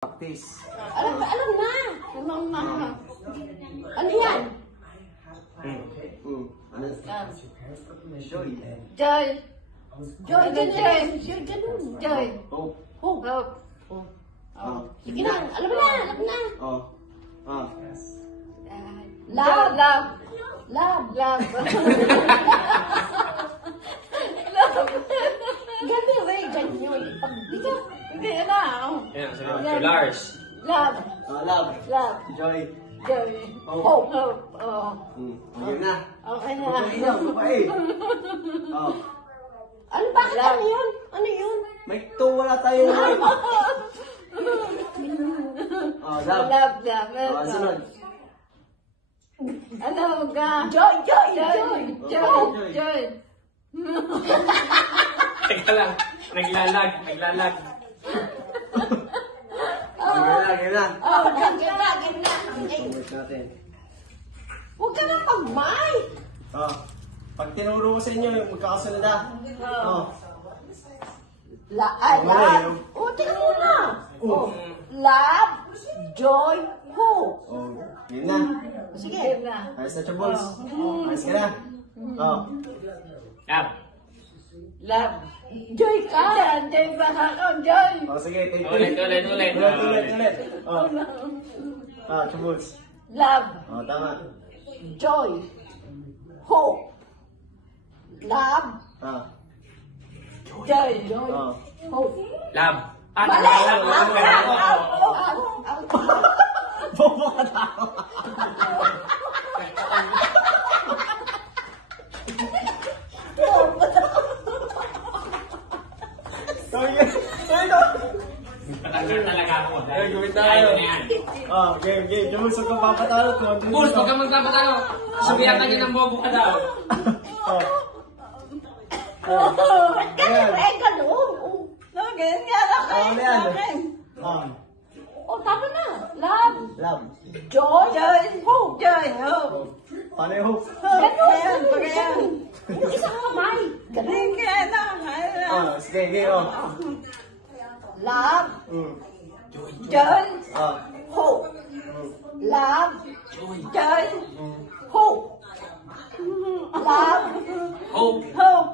Practice. Alam na. Namang ano yan? Ano? Joy. Joy. Joy, ganun. Joy. Hope. Hope. Sige na, alam na. Oh. Love. Ganun, ganyan. Pagbigay. Hindi, na. So Lars. Love. Love. Joy. Joy. Hope. Hope. Okay na. Okay na. Okay. Oh. Ano, bakit ano yun? May wala tayo na. Oh, love. Love. Sunod. Ano ka? Joy. Teka lang. Naglalag. Sige na. Game na. Ulit natin. Huwag ka na pagmay. Oh. Pag tinuro ko sa inyo, magkakasunod na. Oh. Love. Tingnan mo na. Love, joy, hope. Oh. Yun na. Sige. Game na. Ayos na, Chabols. Ayos ka na. Oh. Love. Joy ka. Joy ba ka? Joy. Oh, sige. Take Ulit. Ulit. Oh. Chabols. Love, Oh, tama. joy, hope. Love, joy, Oh. hope. Lab. Mali! Bobo ka tao. Talaga ako. Gawin tayo. Oh, game. Chabols, huwag kang papatalo. Bulls, huwag kang magpapatalo. Sumiyak ka niya ng bobo ka daw. Ganun. Ganyan yan. Oh. Tama na. Love, Love. joy, hope. Oh. Paano yung hope? Ganun. Yung isang kamay. Ganun. Oh, sige, game. Oh. Love, Mm. joy, Oh. hope. Love, joy, hope. Love, Hope. hope.